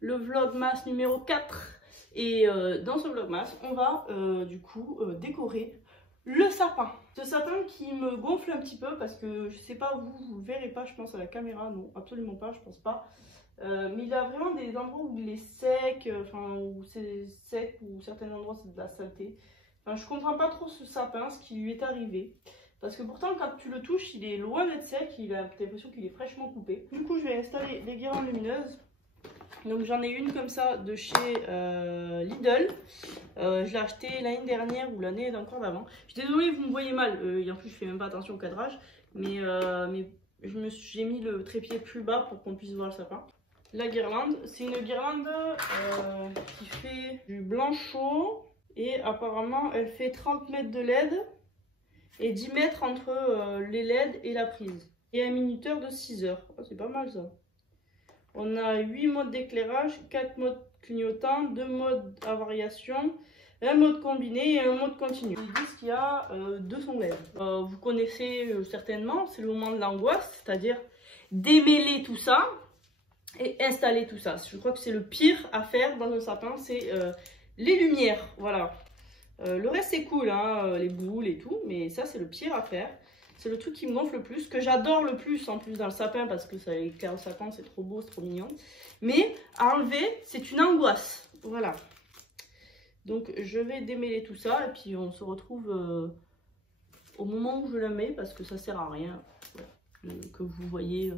le vlogmas numéro 4. Et dans ce vlogmas, on va du coup décorer le sapin. Ce sapin qui me gonfle un petit peu parce que je sais pas, vous le verrez pas je pense à la caméra, non absolument pas, je pense pas. Mais il a vraiment des endroits où il est sec, enfin où c'est sec, ou certains endroits c'est de la saleté. Enfin, je comprends pas trop ce sapin, ce qui lui est arrivé. Parce que pourtant quand tu le touches, il est loin d'être sec, il a l'impression qu'il est fraîchement coupé. Du coup je vais installer les guirlandes lumineuses. Donc j'en ai une comme ça de chez Lidl. Je l'ai acheté l'année dernière ou l'année encore d'avant. Je suis désolée, vous me voyez mal. En plus je fais même pas attention au cadrage. Mais j'ai mis le trépied plus bas pour qu'on puisse voir le sapin. La guirlande, c'est une guirlande qui fait du blanc chaud. Et apparemment elle fait 30 mètres de LED. Et 10 mètres entre les LED et la prise. Et un minuteur de 6 heures. Oh, c'est pas mal ça. On a 8 modes d'éclairage, 4 modes clignotants, 2 modes à variation, un mode combiné et un mode continu. Ils disent qu'il y a 2 sons LED. Vous connaissez certainement, c'est le moment de l'angoisse, c'est-à-dire démêler tout ça et installer tout ça. Je crois que c'est le pire à faire dans un sapin, c'est les lumières. Voilà. Le reste c'est cool, hein, les boules et tout, mais ça c'est le pire à faire. C'est le truc qui me gonfle le plus, que j'adore le plus en plus dans le sapin parce que ça éclaire le sapin, c'est trop beau, c'est trop mignon. Mais à enlever, c'est une angoisse. Voilà. Donc je vais démêler tout ça et puis on se retrouve au moment où je la mets parce que ça sert à rien que vous voyez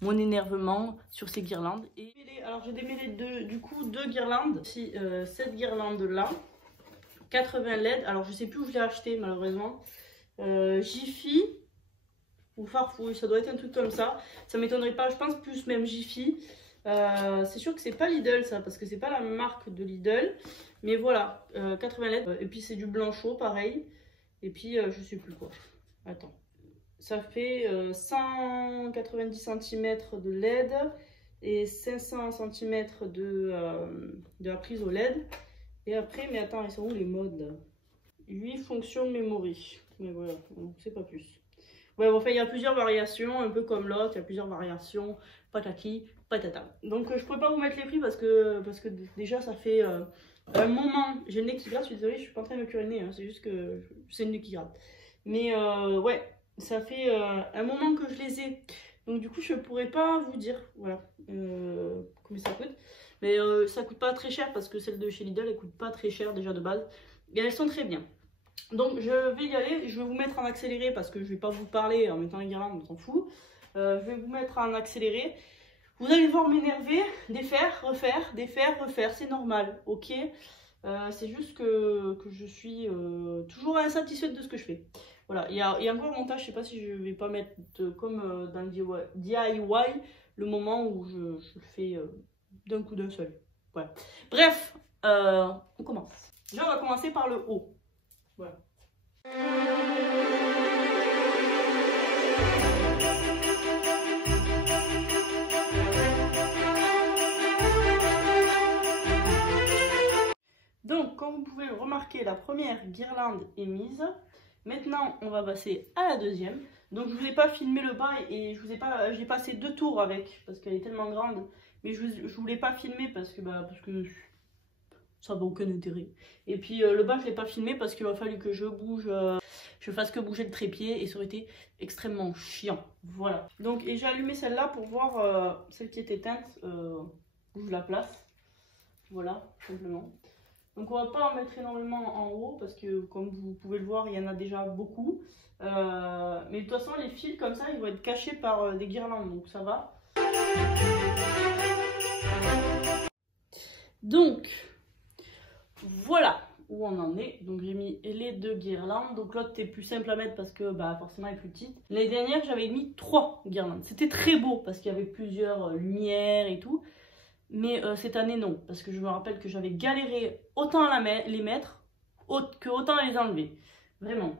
mon énervement sur ces guirlandes. Et alors j'ai démêlé du coup 2 guirlandes. Ici, cette guirlande là, 80 LED. Alors je sais plus où je l'ai acheté malheureusement. Jiffy ou Farfouille, ça doit être un truc comme ça. Ça m'étonnerait pas, je pense plus même Jiffy. C'est sûr que c'est pas Lidl ça, parce que c'est pas la marque de Lidl. Mais voilà, 80 LED. Et puis c'est du blanc chaud, pareil. Et puis je sais plus quoi. Attends. Ça fait 190 cm de LED et 500 cm de la prise au LED. Et après, mais attends, ils sont où les modes là? 8 fonctions memory. Mais voilà, c'est pas plus. Ouais, bon, enfin, il y a plusieurs variations, un peu comme l'autre, il y a plusieurs variations, patati, patata. Donc, je pourrais pas vous mettre les prix parce que déjà, ça fait un moment. J'ai le nez qui gratte, je suis désolée, je suis pas en train de me curer le nez, hein, c'est juste que c'est le nez qui gratte. Mais ouais, ça fait un moment que je les ai. Donc, du coup, je pourrais pas vous dire, voilà, combien ça coûte. Mais ça coûte pas très cher parce que celle de chez Lidl, elle coûte pas très cher déjà de base. Et elles sont très bien. Donc je vais y aller, je vais vous mettre en accéléré parce que je vais pas vous parler en mettant les guirlandes, on s'en fout. Je vais vous mettre en accéléré. Vous allez voir m'énerver, défaire, refaire, c'est normal, ok. C'est juste que je suis toujours insatisfaite de ce que je fais. Voilà, il y a encore un montage, je sais pas si je vais pas mettre comme dans le DIY, le moment où je le fais d'un coup d'un seul. Voilà. Bref, on commence. Déjà on va commencer par le haut. Voilà. Donc, comme vous pouvez le remarquer, la première guirlande est mise. Maintenant, on va passer à la deuxième. Donc, je ne vous ai pas filmé le bas et j'ai passé 2 tours avec parce qu'elle est tellement grande. Mais je ne voulais pas filmer parce que ça n'a aucun intérêt. Et puis le bas, je ne l'ai pas filmé parce qu'il a fallu que je bouge, je fasse que bouger le trépied et ça aurait été extrêmement chiant. Voilà. Donc, et j'ai allumé celle-là pour voir celle qui est éteinte, où je la place. Voilà, simplement. Donc, on va pas en mettre énormément en haut parce que, comme vous pouvez le voir, il y en a déjà beaucoup. Mais de toute façon, les fils comme ça, ils vont être cachés par des guirlandes, donc ça va. Donc, voilà où on en est. Donc j'ai mis les 2 guirlandes. Donc l'autre est plus simple à mettre parce que forcément elle est plus petite. L'année dernière j'avais mis 3 guirlandes. C'était très beau parce qu'il y avait plusieurs lumières et tout. Mais cette année non. Parce que je me rappelle que j'avais galéré autant à les mettre que autant à les enlever. Vraiment.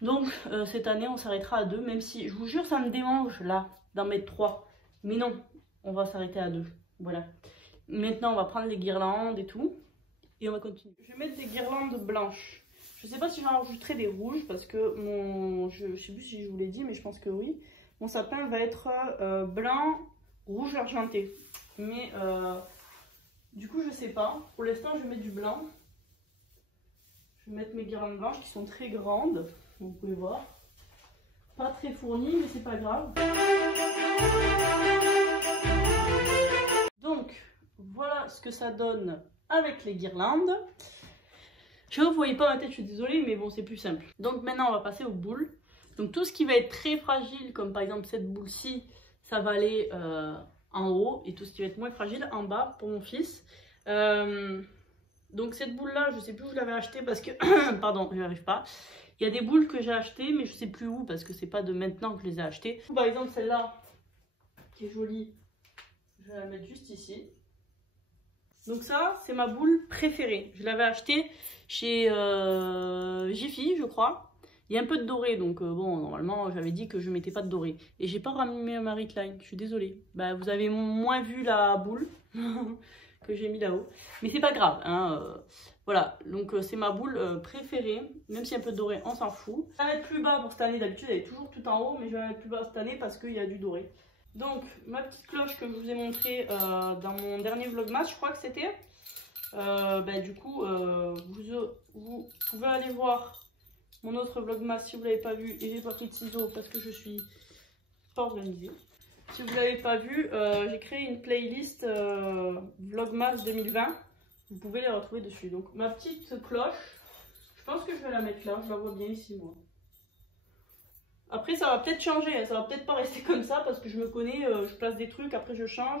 Donc cette année on s'arrêtera à 2. Même si je vous jure ça me démange là d'en mettre 3. Mais non, on va s'arrêter à 2. Voilà. Maintenant on va prendre les guirlandes et tout. Et on va continuer. Je vais mettre des guirlandes blanches. Je ne sais pas si j'en rajouterai des rouges parce que je ne sais plus si je vous l'ai dit, mais je pense que oui. Mon sapin va être blanc, rouge argenté. Mais Du coup, je sais pas. Pour l'instant, je vais mettre du blanc. Je vais mettre mes guirlandes blanches qui sont très grandes. Vous pouvez voir. Pas très fournies, mais c'est pas grave. Donc, voilà ce que ça donne avec les guirlandes. Je ne voyais pas ma tête, je suis désolée, mais bon, c'est plus simple. Donc maintenant, on va passer aux boules. Donc tout ce qui va être très fragile, comme par exemple cette boule-ci, ça va aller en haut. Et tout ce qui va être moins fragile, en bas, pour mon fils. Donc cette boule-là, je ne sais plus où je l'avais achetée parce que... Pardon, je n'y arrive pas. Il y a des boules que j'ai achetées, mais je ne sais plus où parce que c'est pas de maintenant que je les ai achetées. Par exemple, celle-là, qui est jolie, je vais la mettre juste ici. Donc ça, c'est ma boule préférée. Je l'avais achetée chez Jiffy, je crois. Il y a un peu de doré, donc bon, normalement, j'avais dit que je mettais pas de doré. Et j'ai pas ramené ma Recline, je suis désolée. Bah, vous avez moins vu la boule que j'ai mis là-haut. Mais c'est pas grave, hein. Voilà, donc c'est ma boule préférée. Même s'il y a un peu de doré, on s'en fout. Je vais la mettre plus bas pour cette année. D'habitude, elle est toujours tout en haut, mais je vais la mettre plus bas cette année parce qu'il y a du doré. Donc, ma petite cloche que je vous ai montrée dans mon dernier vlogmas, je crois que c'était. Du coup, vous pouvez aller voir mon autre vlogmas si vous ne l'avez pas vu. Et j'ai pas pris de ciseaux parce que je suis pas organisée. Si vous ne l'avez pas vu, j'ai créé une playlist vlogmas 2020. Vous pouvez les retrouver dessus. Donc, ma petite cloche, je pense que je vais la mettre là. Je la vois bien ici, moi. Après, ça va peut-être changer, ça va peut-être pas rester comme ça parce que je me connais, je place des trucs, après je change.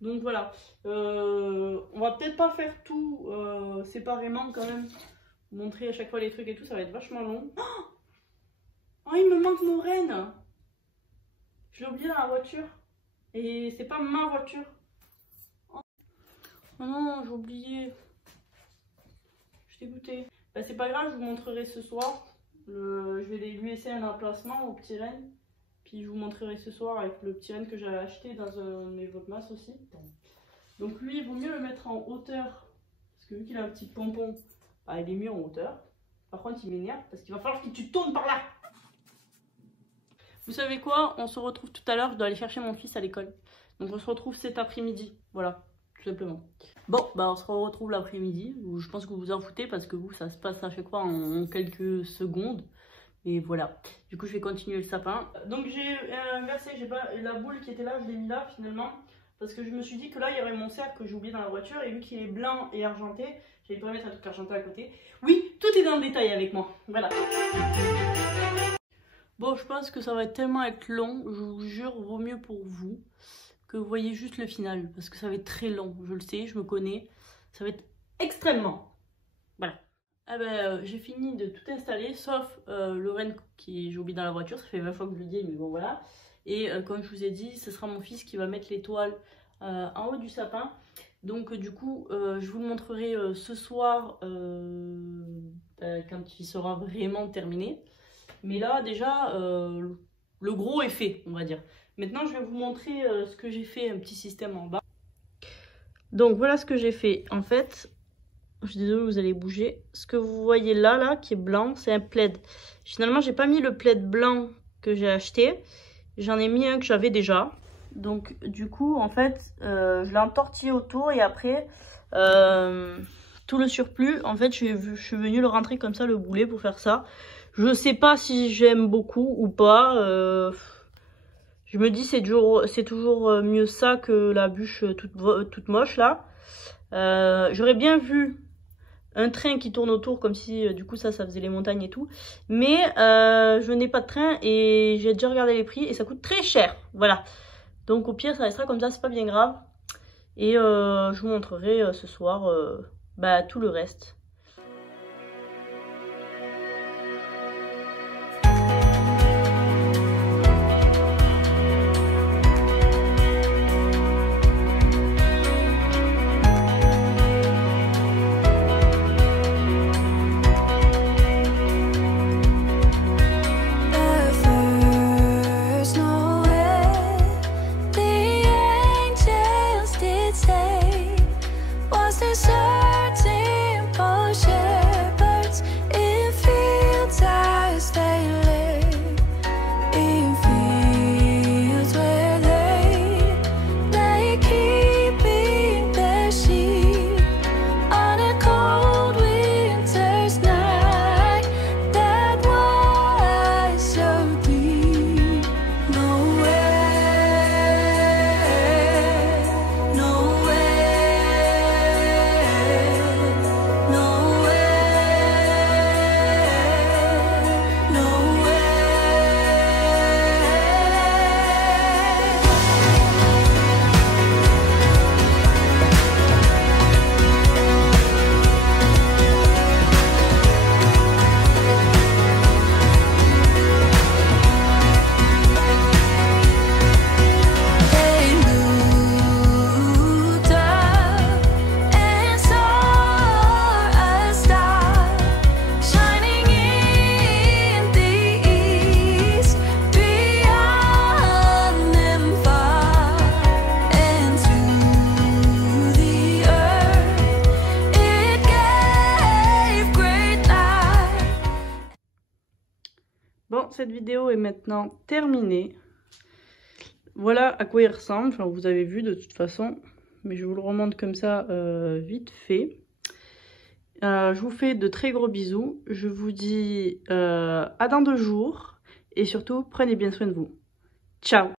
Donc voilà, on va peut-être pas faire tout séparément quand même. Montrer à chaque fois les trucs et tout, ça va être vachement long. Oh, il me manque mon renne. Je l'ai oublié dans la voiture. Et c'est pas ma voiture. Oh non, j'ai oublié. Je suis dégoûtée. Bah, c'est pas grave, je vous montrerai ce soir. Je vais lui laisser un emplacement au petit renne. Puis je vous montrerai ce soir avec le petit renne que j'avais acheté dans un de mes vlogmas aussi. Donc lui, il vaut mieux le mettre en hauteur. Parce que vu qu'il a un petit pompon, bah, il est mieux en hauteur. Par contre, il m'énerve parce qu'il va falloir que tu tournes par là. Vous savez quoi? On se retrouve tout à l'heure. Je dois aller chercher mon fils à l'école. Donc on se retrouve cet après-midi. Voilà, tout simplement. Bon, bah on se retrouve l'après-midi. Je pense que vous vous en foutez parce que vous, ça se passe à chaque fois en quelques secondes. Et voilà. Du coup, je vais continuer le sapin. Donc j'ai inversé, j'ai pas la boule qui était là, je l'ai mis là finalement. Parce que je me suis dit que là, il y aurait mon cercle que j'ai oublié dans la voiture. Et vu qu'il est blanc et argenté, j'allais pas mettre un truc argenté à côté. Oui, tout est dans le détail avec moi. Voilà. Bon, je pense que ça va tellement être long. Je vous jure, vaut mieux pour vous que vous voyez juste le final. Parce que ça va être très long. Je le sais, je me connais. Ça va être extrêmement. Voilà. Ah ben, j'ai fini de tout installer, sauf le renne qui j'ai oublié dans la voiture. Ça fait 20 fois que je le dis, mais bon voilà. Et comme je vous ai dit, ce sera mon fils qui va mettre l'étoile en haut du sapin. Donc du coup, je vous le montrerai ce soir quand il sera vraiment terminé. Mais là, déjà, le gros est fait, on va dire. Maintenant, je vais vous montrer ce que j'ai fait, un petit système en bas. Donc voilà ce que j'ai fait. En fait, je suis désolée, vous allez bouger. Ce que vous voyez là, qui est blanc, c'est un plaid. Finalement, j'ai pas mis le plaid blanc que j'ai acheté. J'en ai mis un que j'avais déjà. Donc du coup, en fait, je l'ai entortillé autour et après, tout le surplus, en fait, je suis venue le rentrer comme ça, le boulet, pour faire ça. Je sais pas si j'aime beaucoup ou pas. Je me dis c'est toujours mieux ça que la bûche toute moche là. J'aurais bien vu un train qui tourne autour comme si du coup ça faisait les montagnes et tout. Mais je n'ai pas de train et j'ai déjà regardé les prix et ça coûte très cher. Voilà. Donc au pire ça restera comme ça, c'est pas bien grave. Et je vous montrerai ce soir tout le reste. Certain cette vidéo est maintenant terminée. Voilà à quoi il ressemble. Enfin, vous avez vu de toute façon. Mais je vous le remonte comme ça vite fait. Je vous fais de très gros bisous. Je vous dis à dans 2 jours. Et surtout, prenez bien soin de vous. Ciao!